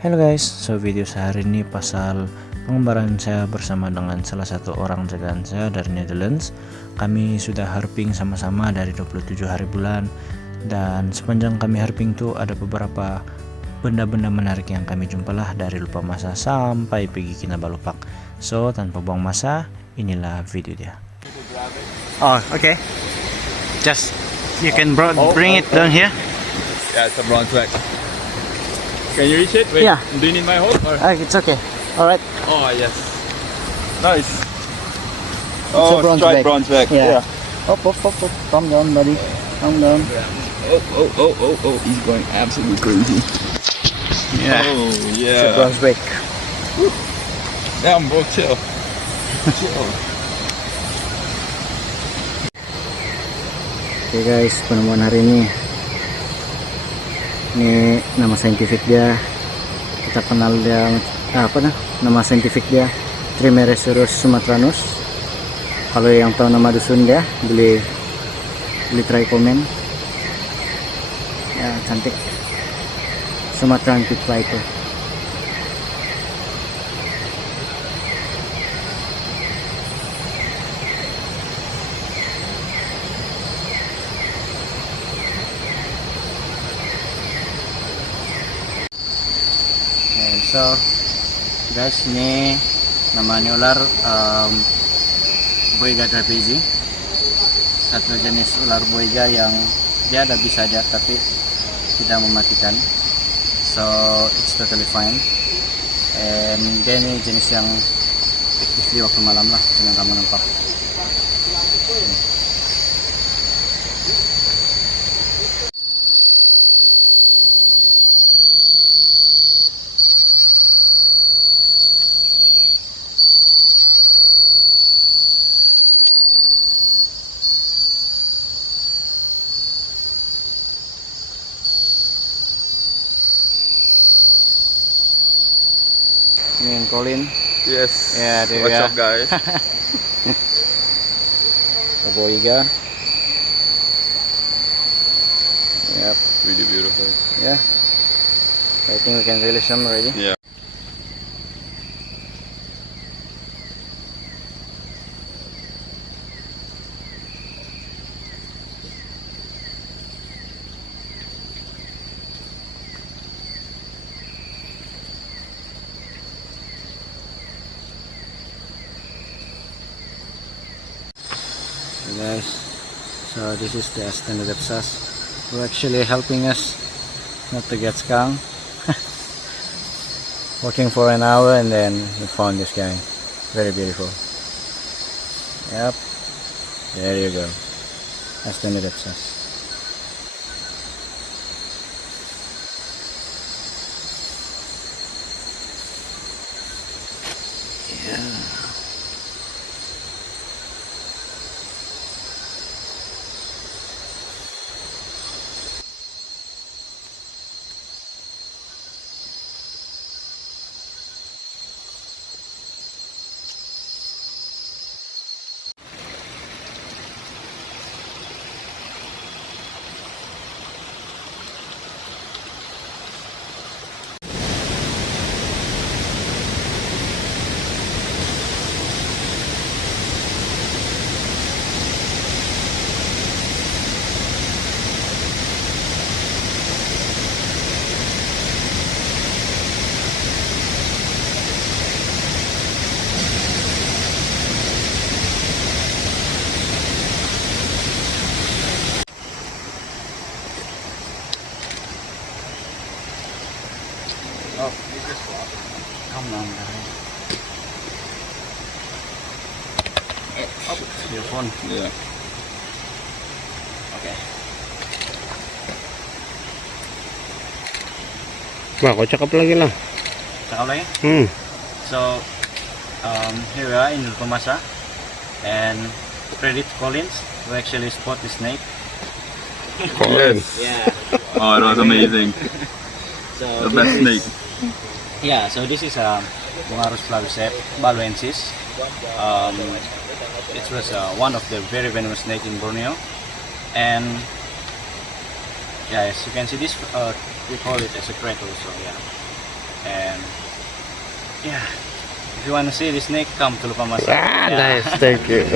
Hello guys, so video saya hari ini pasal pengembaraan saya bersama dengan salah satu orang jagaan saya dari Netherlands. Kami sudah harping sama-sama dari 27 hari bulan, dan sepanjang kami harping tuh ada beberapa benda-benda menarik yang kami jumpalah dari Lupa Masa sampai pergi Kinabalu Park. So tanpa buang masa, inilah video dia. Oh, okay. Just you can bring it down here. Yeah, it's a bronze back. Can you reach it? Wait, Yeah. do you need my hold? Or? It's okay. All right. Oh, yes. Nice. a bronze back. Bronze back. Yeah. Up. Calm down, buddy. Calm down. Oh. He's going absolutely crazy. Yeah. Oh, It's a yeah. bronze back. Damn, bro, chill. Chill. Oke guys, penemuan hari ini. Ini nama saintifik dia, kita kenal dia nama saintifik dia Trimeresurus sumatranus. Kalau yang tahu nama dusun dia boleh try komen ya. Cantik, Sumatran pit viper. So guys, ini namanya ular boiga trapezi, satu jenis ular boiga yang dia ada bisa aja tapi tidak mematikan, so it's totally fine. And dia ini jenis yang aktif di waktu malam lah, jangan kamu nampak. Ini yang Colin. Yes. Yeah, there What's we up, guys? The boiga. Yep. Really beautiful. Yeah. I think we can release them already. Yeah. Guys, so this is the extended epsas who actually helping us not to get skunked. Walking for an hour and then we found this guy. Very beautiful. Yep, there you go, extended epsas. Oh, you just walk. Come on, guys. Up. Your phone. Yeah. Okay. Wah, kok cakep lagi lah. Cakap lagi. So, here we are in Lupa Masa, and credit Collins who actually spot the snake. Colin. Yeah. Oh, it was amazing. So The best snake. Yeah, so this is a Bungarus flaviceps baluensis. It was one of the very venomous snake in Borneo, and yeah, as you can see, this we call it as a crate also. Yeah, And yeah, if you want to see the snake, come to Lupa Masa. Nice, thank you.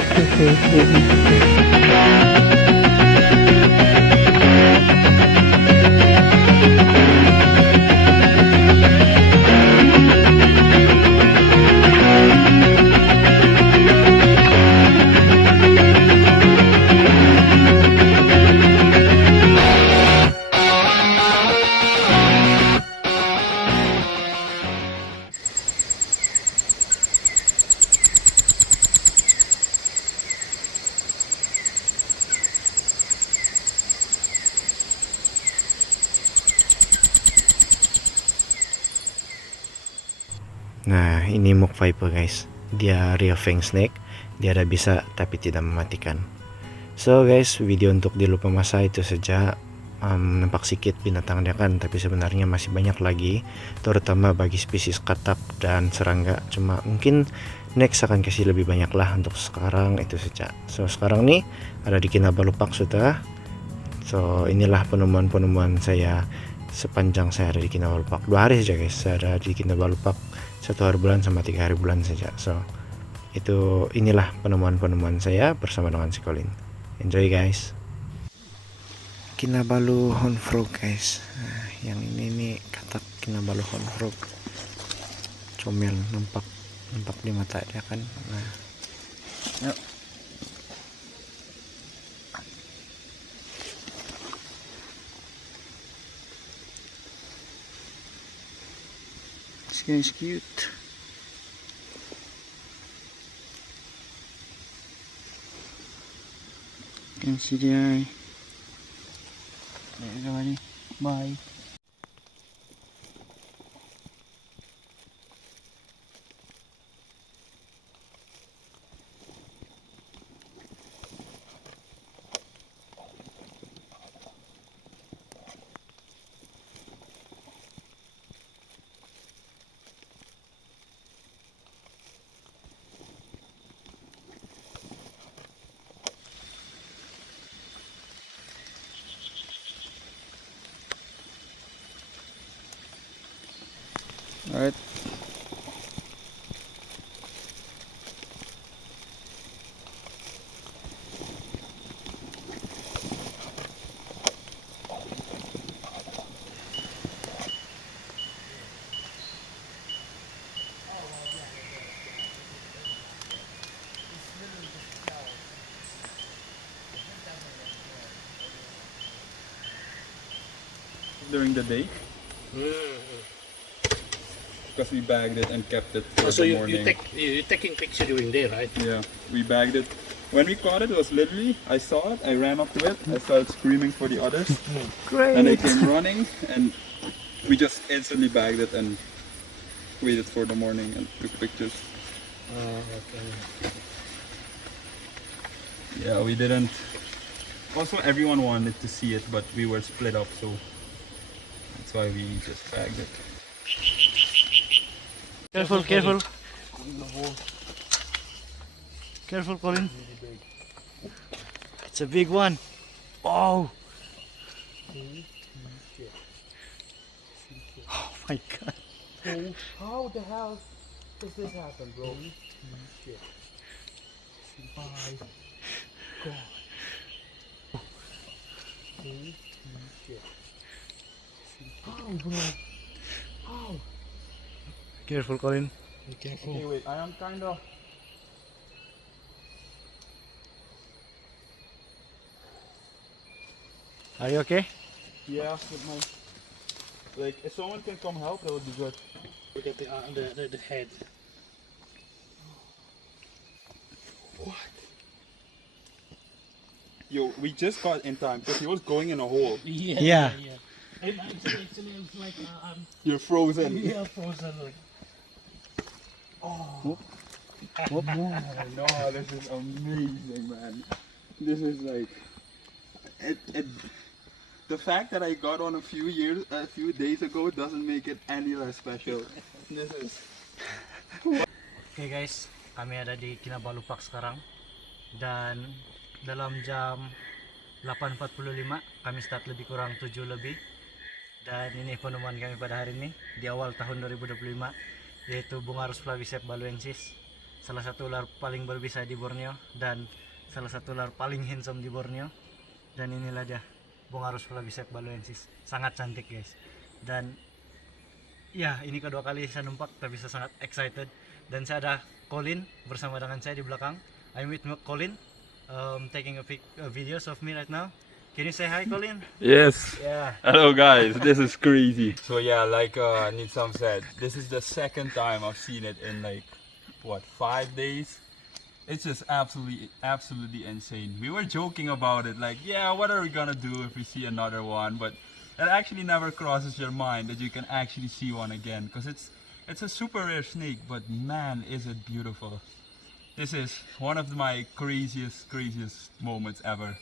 Nah, ini mukfai po guys. Dia real fang snake. Dia ada bisa tapi tidak mematikan. So guys, video untuk di Lupa Masa itu saja. Nampak sedikit binatang dia kan, tapi sebenarnya masih banyak lagi, terutama bagi spesies katak dan serangga. Cuma mungkin next akan kasih lebih banyak lah. Untuk sekarang itu saja. So sekarang nih ada di Kinabalu Park sudah. So inilah penemuan-penemuan saya sepanjang saya ada di Kinabalu Park. 2 hari saja guys, saya ada di Kinabalu Park 1 hari bulan sama 3 hari bulan saja. So inilah penemuan-penemuan saya bersama dengan si Colin. Enjoy guys. Kinabalu horn frog guys. Nah, yang ini nih katak Kinabalu horn frog. Comel, nampak di mata dia kan. Nah, yuk. This guy is cute. You can see the eye. There you go, buddy. Bye. Alright. During the day. Because we bagged it and kept it for So the you morning. you're taking picture during day, right? Yeah, we bagged it. When we caught it, it was literally, I saw it, I ran up to it, I started screaming for the others. Great. And they came running, and we just instantly bagged it and waited for the morning and took pictures. Okay. Yeah, we didn't. Also, everyone wanted to see it, but we were split up, so that's why we just bagged it. Careful, careful. Careful, Colin. It's a big one. Oh. Oh my god. How the hell does this happen, bro? Shit. My God. Shit. How, bro? How? Careful, Colin. Be careful. Okay, wait, I am kinda. Are you okay? Yeah, with my. Like, if someone can come help, that would be good. Look at the head. What? Yo, we just got in time because he was going in a hole. Yeah. And actually, it's like You're frozen. yeah, frozen. Like, No, this is amazing, man. This is like, the fact that I got on a few days ago doesn't make it any less special. This is. Okay guys, kami ada di Kinabalu Park sekarang. Dan dalam jam 8.45 kami start lebih kurang 7 lebih. Dan ini penemuan kami pada hari ini di awal tahun 2025, yaitu Bungarus flaviceps baluensis, salah satu ular paling berbisa di Borneo dan salah satu ular paling handsome di Borneo. Dan inilah dia, Bungarus flaviceps baluensis. Sangat cantik guys. Dan ya, ini kedua kali saya numpak, tapi saya sangat excited. Dan saya ada Colin bersama dengan saya di belakang. I'm with Colin, taking a videos of me right now. Can you say hi, Colin? Yes. Yeah. Hello guys, this is crazy. So yeah, like Nitsam said, this is the second time I've seen it in like, what, 5 days? It's just absolutely insane. We were joking about it, like, yeah, what are we gonna do if we see another one? But it actually never crosses your mind that you can actually see one again, because it's a super rare snake, but man, is it beautiful. This is one of my craziest moments ever.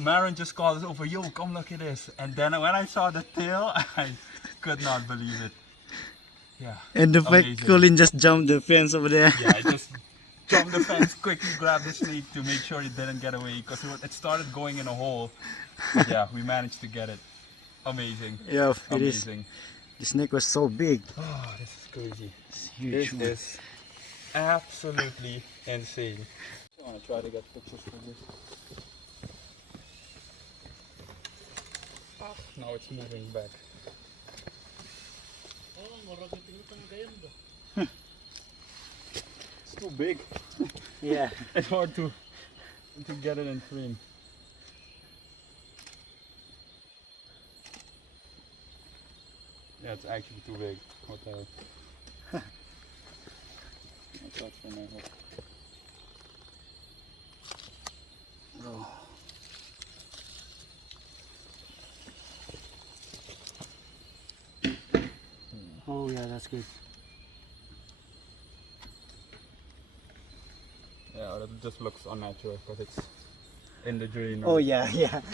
Maroon just called us over, yo, come look at this. And then when I saw the tail, I could not believe it. Yeah. And the amazing. fact Colin just jumped the fence over there. Yeah, I just jumped the fence, quickly grabbed the snake to make sure it didn't get away, because it started going in a hole. But yeah, we managed to get it. Amazing. Yeah, it is. Amazing. The snake was so big. Oh, this is crazy. It's huge. This is absolutely insane. I want to try to get pictures for this. Now it's moving back. It's too big. Yeah. It's hard to get it in frame. Yeah, it's actually too big. What the hell? Watch out for my hook. Oh yeah, that's good. Yeah, it just looks unnatural because it's in the drain. Oh yeah, yeah.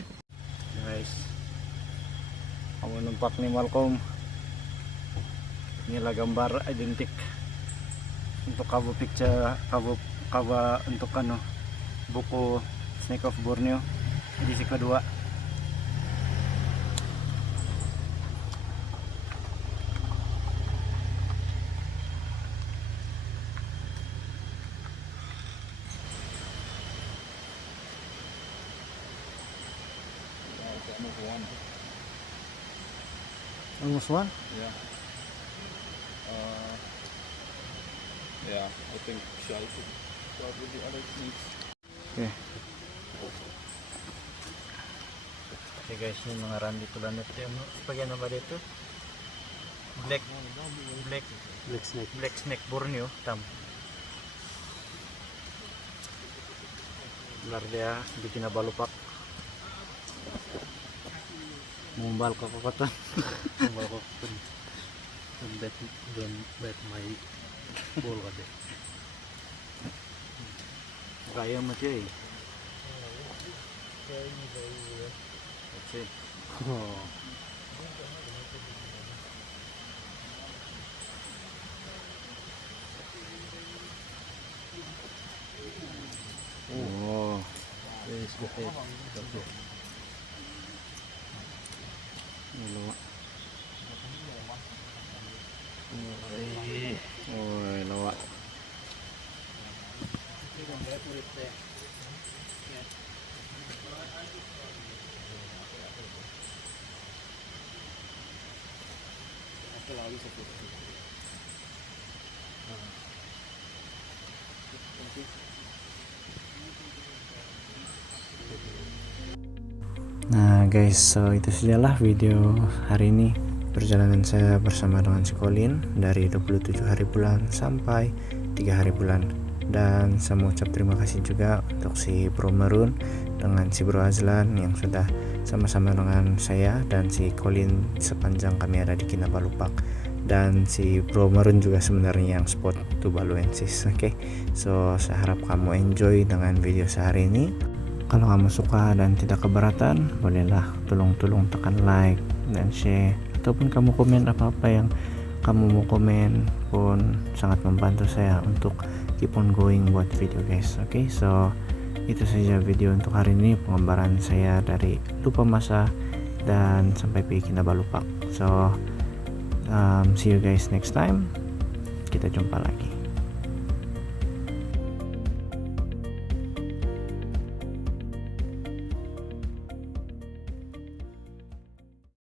Guys, kamu numpak ni Malcolm. Inilah gambar identik untuk cover picture, cover untuk buku Snake of Borneo edisi kedua. Almost one? Yeah. Yeah, I think shy should start with the other snakes. Okay. Okay guys, ini mga randi planet yung pagyan na ba dito? Black snake Borneo tam. Ular dia di Kinabalu Park. Mumbal ka kokotan. Mumbal ko kokotan. Don't bet my ball ka deh. Kaya mo siya eh. That's it. Oh. Oh. This is the head. Lawa. Oh, lawa. Nah guys, so itu sajalah video hari ini, perjalanan saya bersama dengan si Colin dari 27 hari bulan sampai 3 hari bulan. Dan saya mau ucap terima kasih juga untuk si Bro Maroon dengan si Bro Azlan yang sudah sama-sama dengan saya dan si Colin sepanjang kami ada di Kinabalu Park. Dan si Bro Maroon juga sebenarnya yang spot to baluensis. Oke, so saya harap kamu enjoy dengan video sehari ini. Kalau kamu suka dan tidak keberatan, bolehlah tolong tekan like dan share, ataupun kamu komen apa-apa yang kamu mau komen, pun sangat membantu saya untuk keep on going buat video guys. Oke, so itu saja video untuk hari ini, pengembaraan saya dari Lupa Masa dan sampai pergi Kinabalu Park. So see you guys next time, kita jumpa lagi.